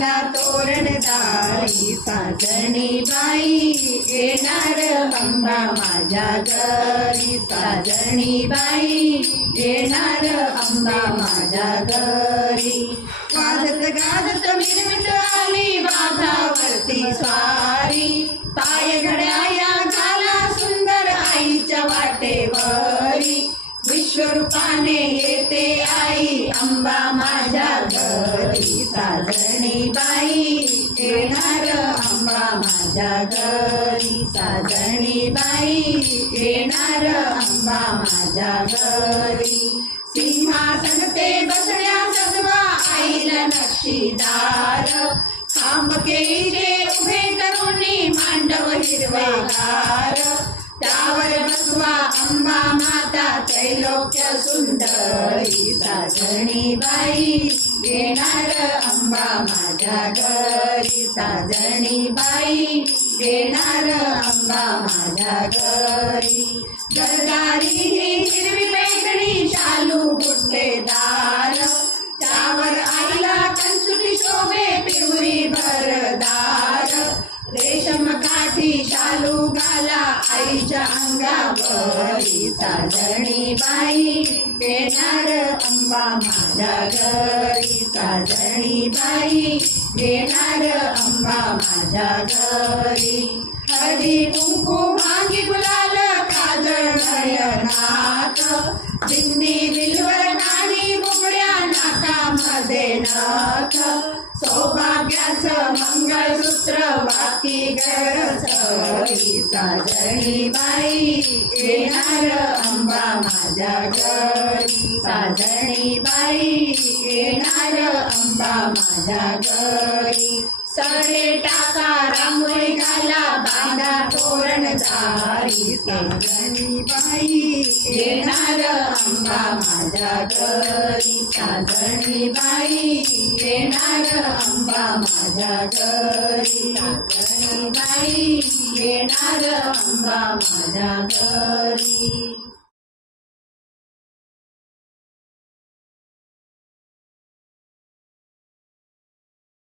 बांधा तोरणदारी साजणी बाई येणार अंबा माझ्या घरी साजणी बाई येणार अंबा माझ्या घरी गाजत गाजत मिरमिट आली वाघावरती स्वारी पाय घड्याया घाला सुंदर आईच्या वाटेवरी विश्वरूपाने येते आई अंबा माझ्या घरी साजणी बाई येणार अंबा माझ्या घरी साजणी बाई येणार अंबा माझ्या घरी सिंहासन ते बसण्या सजवा आईला नक्षीदार खांब केळीचे उभे करुणी मांडव हिरवेगार त्यावर बसवा अंबा माता त्रैलोक्य सुंदरी साजणी बाई येणार अंबा माझ्या घरी साजणी बाई येणार अंबा माझ्या घरी गरदारी ही हिरवी पैठणी शालू बुट्टेदार त्यावर आईला कंचुली शोभे पिवळी भरदार रेशम काठी शालू घाला आईच्या अंगावरी साजणी बाई येणार अंबा माझ्या घरी साजणी बाई येणार अंबा माझ्या घरी हळदी कुंकू भांगी गुलाल काजळ नयनात बिंदी बिलवर नाणी बुगड्या नाकामध्ये नथ सौभाग्याचं मंगळसूत्र बाकी गळसरी साजणी बाई येणार अंबा माझ्या घरी साजणी बाई येणार अंबा माझ्या घरी सडे टाका रांगोळी घाला बांधा तोरणदारी साजणी बाई येणार अंबा माझ्या घरी साजणी बाई येणार अंबा माझ्या घरी साजणी बाई येणार अंबा माझ्या घरी।